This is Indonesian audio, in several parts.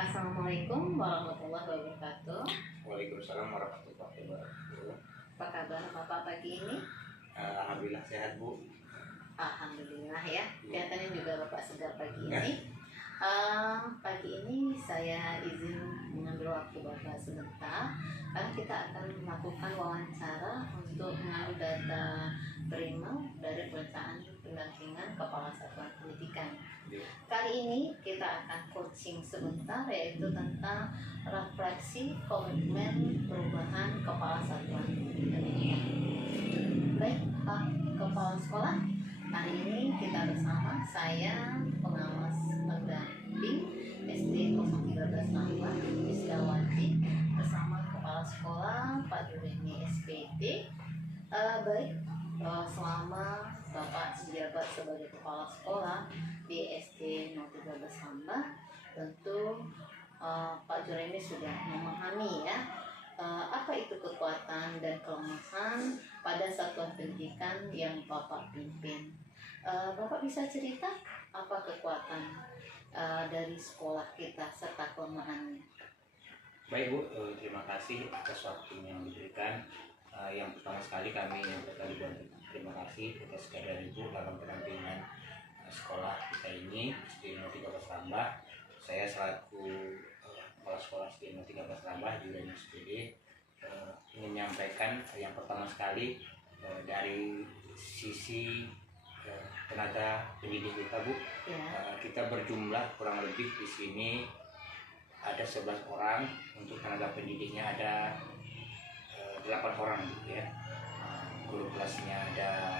Assalamualaikum warahmatullahi wabarakatuh. Waalaikumsalam warahmatullahi wabarakatuh. Apa kabar Bapak pagi ini? Alhamdulillah sehat, Bu. Alhamdulillah ya. Kelihatannya juga Bapak segar pagi ini. Pagi ini saya izin mengambil waktu Bapak sebentar karena kita akan melakukan wawancara untuk mengambil data primer dari perencanaan pendampingan Kepala Satuan Pendidikan. Kali ini kita akan coaching sebentar, yaitu tentang refleksi komitmen perubahan Kepala Satuan Pendidikan. Baik Pak Kepala Sekolah, hari ini kita bersama saya pengawas pendamping SD 013 Wisdawati bersama Kepala Sekolah Pak Dureni SPD. Selama Bapak menjabat sebagai Kepala Sekolah di SD 013 Hamba, tentu Pak Juremi sudah memahami ya apa itu kekuatan dan kelemahan pada satuan pendidikan yang Bapak pimpin. Bapak bisa cerita apa kekuatan dari sekolah kita serta kelemahannya? Baik, Bu, terima kasih atas waktu yang diberikan. Yang pertama sekali kami yang berkali terima kasih atas kehadiran Ibu dalam pendampingan sekolah kita ini SD 013 Rambah. Saya selaku kepala sekolah SD 013 Rambah juga SPD ingin menyampaikan yang pertama sekali dari sisi tenaga pendidik kita, Bu. Ya. Kita berjumlah kurang lebih di sini ada 11 orang, untuk tenaga pendidiknya ada 8 orang gitu ya. Guru kelasnya ada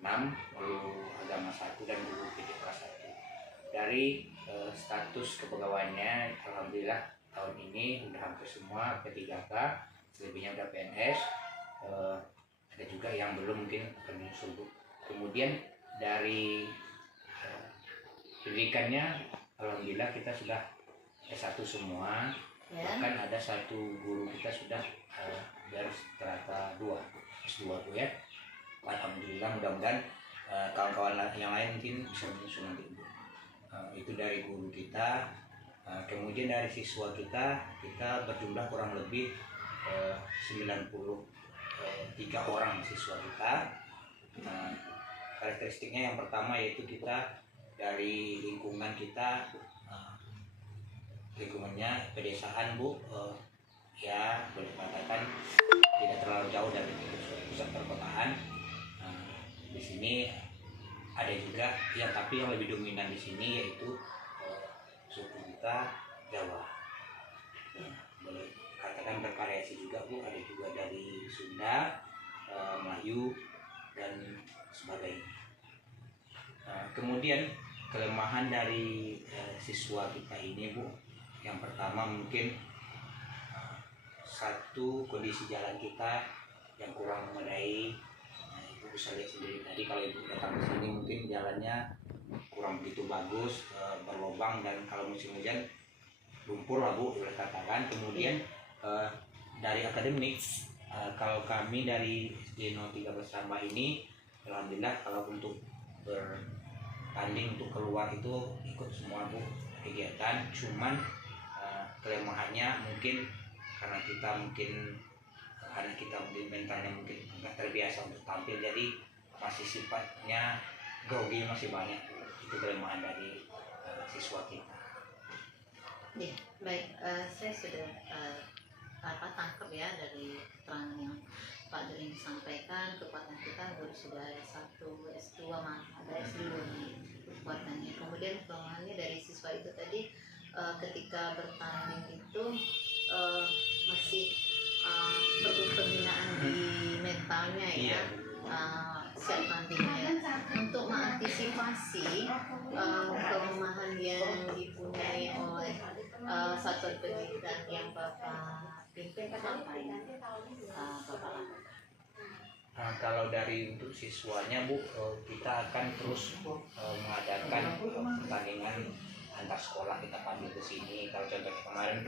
6, guru agama 1 dan guru PD kelas 1. Dari status kepegawaiannya alhamdulillah tahun ini udah hampir semua P3K, selebihnya udah PNS. Ada juga yang belum, mungkin akan menyusul. Kemudian dari pendidikannya alhamdulillah kita sudah S1 semua. Ya. Bahkan ada satu guru kita sudah berstrata 2 S2, Bu ya. Alhamdulillah, mudah-mudahan kawan-kawan yang lain mungkin bisa menyusul nanti, Bu. Itu dari guru kita. Kemudian dari siswa kita berjumlah kurang lebih 93 orang siswa kita. Karakteristiknya yang pertama yaitu kita dari lingkungan kita, lingkungannya pedesaan, Bu, ya boleh dikatakan tidak terlalu jauh dari pusat perkotaan. Di sini ada juga ya, tapi yang lebih dominan di sini yaitu suku kita Jawa. Boleh katakan bervariasi juga, Bu, ada juga dari Sunda, Melayu dan sebagainya. Kemudian kelemahan dari siswa kita ini, Bu, yang pertama mungkin satu, kondisi jalan kita yang kurang memadai. Ibu bisa lihat sendiri tadi kalau Ibu datang ke sini mungkin jalannya kurang begitu bagus, berlubang, dan kalau musim hujan lumpur lah, Bu, boleh katakan. Kemudian dari akademik, kalau kami dari SD 013 Rambah ini alhamdulillah kalau untuk bertanding untuk keluar itu ikut semua, Bu, kegiatan. Cuman kelemahannya mungkin karena kita mungkin anak kita mungkin mentalnya mungkin nggak terbiasa untuk tampil, jadi masih sifatnya grogi, masih banyak. Itu kelemahan dari siswa kita. Ya, baik, saya sudah tangkap ya dari keterangan yang Pak Dureni sampaikan. Kekuatan kita baru sudah ada 1 S2, ada S2 nih kekuatannya. Kemudian kelemahannya dari siswa itu tadi, ketika bertanding itu masih perlu pembinaan di mentalnya ya. Siap tandingnya untuk mengantisipasi kelemahan yang dipunyai oleh satuan pendidikan yang Bapak pimpin. Apa yang Bapak lakukan? Kalau dari untuk siswanya, Bu, kita akan terus mengadakan pertandingan antar sekolah, kita panggil ke sini. Kalau contohnya kemarin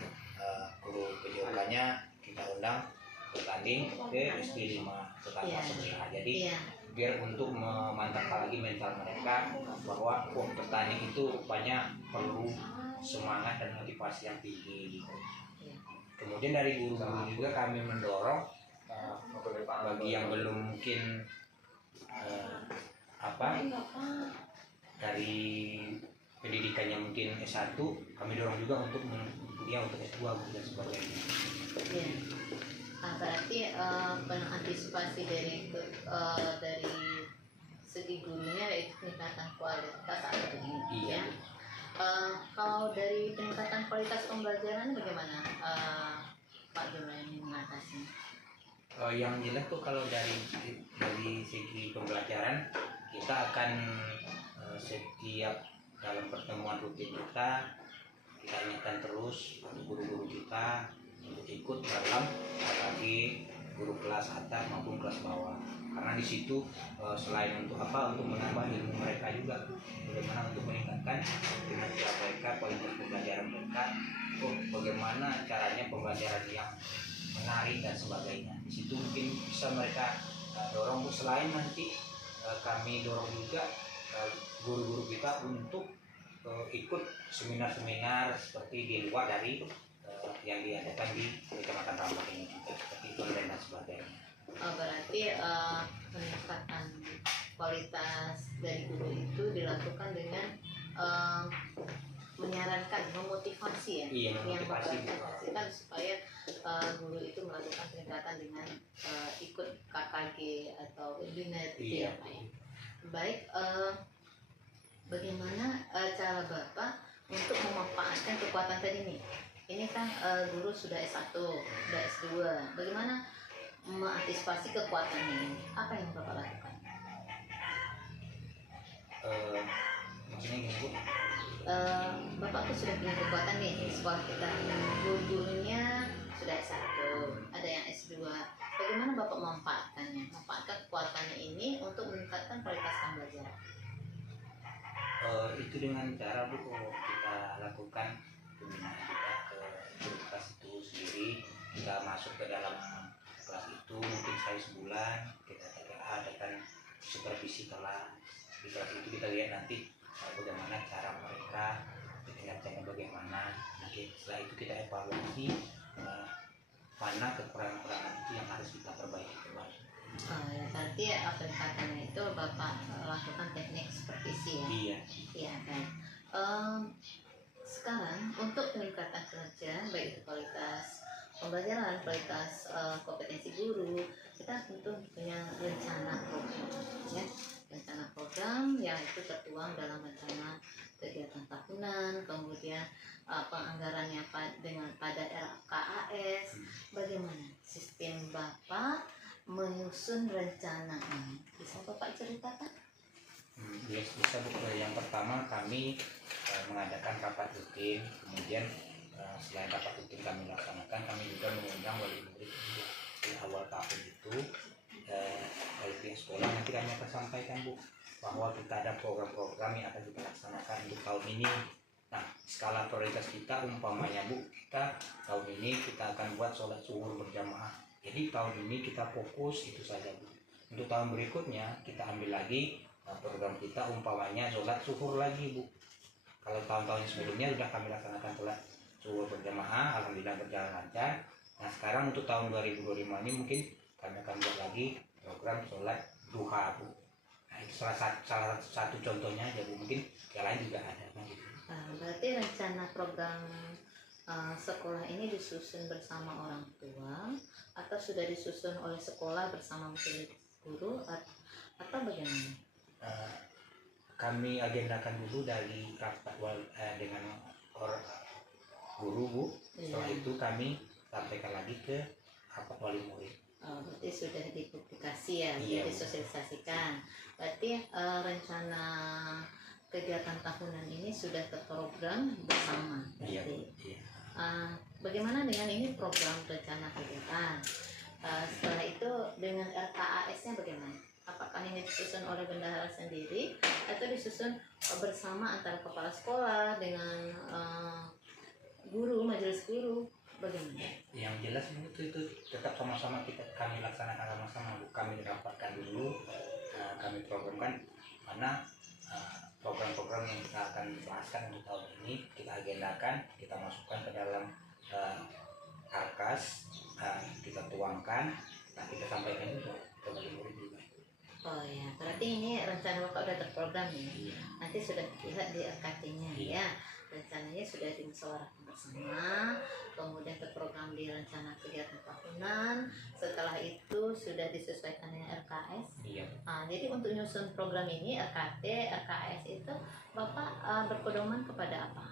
guru PJOK-nya kita undang bertanding ke SD 5 tetangga sebelah. Jadi biar untuk memantapkan lagi mental mereka bahwa bertanding itu rupanya perlu semangat dan motivasi yang tinggi gitu. Iya. Kemudian dari guru-guru juga kami mendorong bagi yang belum mungkin dari pendidikannya mungkin S1, kami dorong juga untuk dia untuk S2 dan sebagainya. Iya. Berarti pengantisipasi dari segi gurunya yaitu peningkatan kualitas atau ini. Iya. Ya. Kalau dari peningkatan kualitas pembelajaran bagaimana Pak Jurani mengatasi? Yang jelas tuh kalau dari segi pembelajaran kita akan setiap dalam pertemuan rutin kita ingatkan terus guru-guru kita untuk ikut dalam bagi guru kelas atas maupun kelas bawah, karena di situ selain untuk menambah ilmu mereka juga, bagaimana untuk meningkatkan kinerja mereka, kualitas pembelajaran mereka, bagaimana caranya pembelajaran yang menarik dan sebagainya. Di situ mungkin bisa mereka dorong. Selain nanti kami dorong juga guru-guru kita untuk ikut seminar-seminar seperti di luar dari yang diadakan di Kecamatan Rambak ini juga, seperti online dan sebagainya. Berarti peningkatan kualitas dari guru itu dilakukan dengan menyarankan, memotivasi ya, Iya, yang memotivasi memmotivasikan supaya guru itu melakukan peningkatan dengan ikut KKG atau webinar gitu ya Pak ya. Baik, bagaimana cara Bapak untuk memanfaatkan kekuatan tadi nih? Ini kan guru sudah S1, sudah S2. Bagaimana mengantisipasi kekuatan ini? Apa yang Bapak lakukan? Maksudnya gini Bu? Bapak tuh sudah punya kekuatan nih di sekolah kita. Guru-gurunya sudah S1, ada yang S2. Bagaimana Bapak memanfaatkannya? Memanfaatkan kekuatannya ini untuk meningkatkan kualitas pembelajaran. Itu dengan cara Bu, kita lakukan pembinaan kita ke guru kelas itu sendiri. Kita masuk ke dalam kelas itu mungkin sekali sebulan, kita adakan supervisi kelas. Di kelas itu kita lihat nanti bagaimana cara mereka, kinerjanya bagaimana. Nanti setelah itu kita evaluasi mana kekurangan-kekurangan itu yang harus kita perbaiki kembali. Ya, berarti pendekatannya itu Bapak lakukan teknik supervisi ya? Iya. Iya, baik. Sekarang untuk peningkatan kinerja, baik itu kualitas pembelajaran, kualitas kompetensi guru, kita tentu punya rencana program, ya. Rencana program yang itu tertuang dalam rencana kegiatan tahunan, kemudian penganggarannya pada RKAS. Bagaimana sistem Bapak menyusun rencana ini? Bisa Bapak ceritakan? Yes, bisa Bu. Yang pertama kami mengadakan rapat rutin, kemudian selain rapat rutin kami laksanakan, kami juga mengundang wali murid di awal tahun itu dari pihak sekolah. Nanti kami akan sampaikan Bu bahwa kita ada program-program yang akan kita laksanakan untuk tahun ini. Nah, skala prioritas kita umpamanya Bu, kita tahun ini kita akan buat sholat zuhur berjamaah. Jadi tahun ini kita fokus itu saja Bu. Untuk tahun berikutnya kita ambil lagi program kita umpamanya sholat zuhur lagi Bu. Kalau tahun-tahun sebelumnya sudah kami laksanakan sholat zuhur berjamaah, alhamdulillah berjalan lancar. Nah sekarang untuk tahun 2025 ini mungkin kami akan buat lagi program sholat duha Bu. Nah itu salah satu contohnya aja Bu, mungkin yang lain juga ada. Berarti rencana program sekolah ini disusun bersama orang tua atau sudah disusun oleh sekolah bersama mungkin guru atau bagaimana? Kami agendakan dulu dari rapat dengan guru Bu. Setelah itu kami sampaikan lagi ke rapat wali murid. Berarti sudah dipublikasi ya, iya, disosialisasikan. Berarti rencana kegiatan tahunan ini sudah terprogram bersama. Iya. Bagaimana dengan ini program rencana kegiatan? Setelah itu dengan RKAS-nya bagaimana? Apakah ini disusun oleh bendahara sendiri atau disusun bersama antara kepala sekolah dengan guru, majelis guru? Bagaimana? Yang jelas itu tetap sama-sama kami laksanakan sama-sama. Kami rapatkan dulu, kami programkan mana program-program yang kita akan bahaskan untuk tahun ini, kita agendakan, kita masukkan ke dalam karkas, kita tuangkan, nah kita sampaikan juga kepada murid juga. Oh ya, berarti ini rencana Bapak udah terprogram ya. Iya. Nanti sudah dilihat di RKT-nya Iya. ya. Rencananya sudah dimusyawarahkan bersama, kemudian terprogram di rencana kegiatan tahunan. Setelah itu sudah disesuaikan dengan RKS. Iya. Nah, jadi untuk nyusun program ini RKT, RKS itu Bapak berpedoman kepada apa?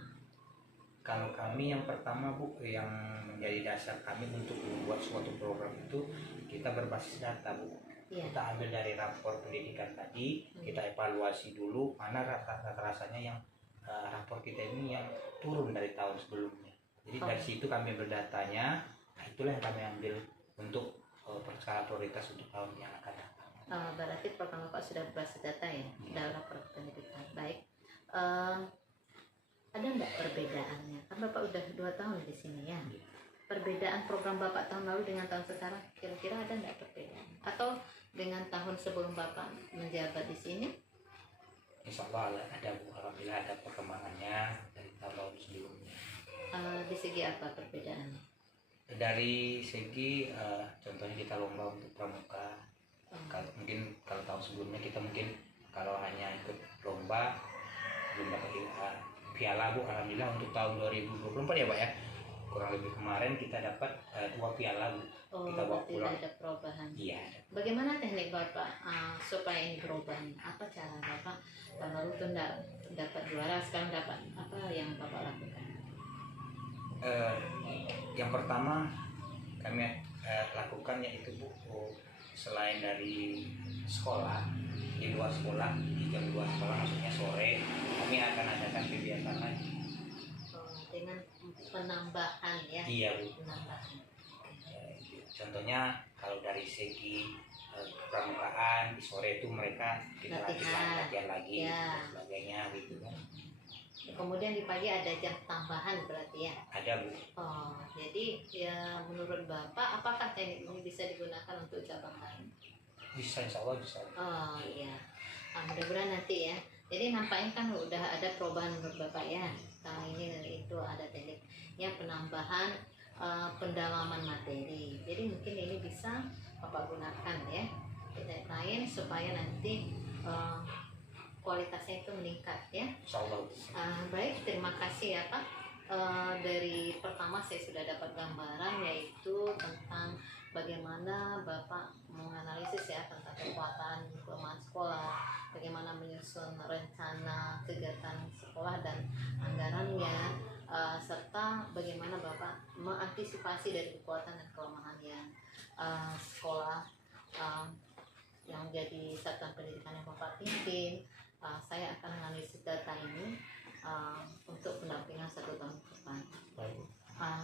Kalau kami yang pertama Bu, yang menjadi dasar kami untuk membuat suatu program itu, kita berbasis data Bu. Iya. Kita ambil dari rapor pendidikan tadi, kita evaluasi dulu mana rata-rasanya yang rapor kita ini yang turun dari tahun sebelumnya. Jadi dari situ kami ambil datanya, nah itulah yang kami ambil untuk skala prioritas untuk tahun yang akan datang. Berarti program Bapak sudah berbasis data ya, dalam rapor pendidikan. Baik. Ada nggak perbedaannya? Kan Bapak udah 2 tahun di sini ya. Perbedaan program Bapak tahun lalu dengan tahun sekarang, kira-kira ada nggak perbedaan? Atau dengan tahun sebelum Bapak menjabat di sini? Insya Allah ada Bu, alhamdulillah ada perkembangannya dari tahun sebelumnya. Di segi apa perbedaannya? Dari segi contohnya kita lomba untuk pramuka. Kalau tahun sebelumnya kita mungkin kalau hanya ikut lomba belum dapat piala Bu, alhamdulillah untuk tahun 2024 ya Pak ya, kurang lebih kemarin kita dapat 2 piala Bu. Oh, Kita bawa berarti pulang. ada perubahan. Iya. Bagaimana teknik Bapak supaya ini berubah? Apa cara Bapak tahun lalu tuh nggak dapat juara, sekarang dapat? Apa yang Bapak lakukan? Yang pertama kami lakukan yaitu Bu, selain dari sekolah, di luar sekolah, di jam 2 sekolah maksudnya sore, kami akan adakan kegiatan lagi. Dengan penambahan ya? Iya Bu. Penambahan. Contohnya kalau dari segi pramukaan di sore itu mereka kita latihan lagi Ya. dan sebagainya gitu kan. Kemudian di pagi ada jam tambahan berarti ya? Ada Bu. Oh, jadi ya menurut Bapak apakah teknik ini bisa digunakan untuk cabang lain? Bisa, insya Allah bisa. Oh iya, mudah-mudahan nanti ya. Jadi nampaknya kan udah ada perubahan menurut Bapak ya. Tahun ini itu ada tekniknya penambahan pendalaman materi. Jadi mungkin ini bisa Bapak gunakan ya teknik lain supaya nanti kualitasnya itu meningkat ya. Insya Allah. Baik, terima kasih ya Pak. Dari pertama saya sudah dapat gambaran yaitu tentang bagaimana Bapak menganalisis ya tentang kekuatan kelemahan sekolah, bagaimana menyusun rencana kegiatan sekolah dan anggarannya, serta bagaimana Bapak mengantisipasi dari kekuatan dan kelemahan yang sekolah yang jadi satuan pendidikan yang Bapak pimpin. Saya akan menganalisis data ini untuk pendampingan 1 tahun ke depan.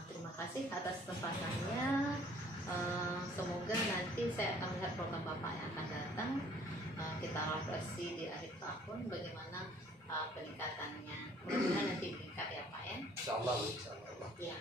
Terima kasih atas kesempatannya. Semoga nanti saya akan melihat program Bapak yang akan datang. Kita evaluasi di akhir tahun bagaimana peningkatannya. Mudah-mudahan nanti meningkat ya Pak ya. Insya Allah Bu. Insya Allah. Ya.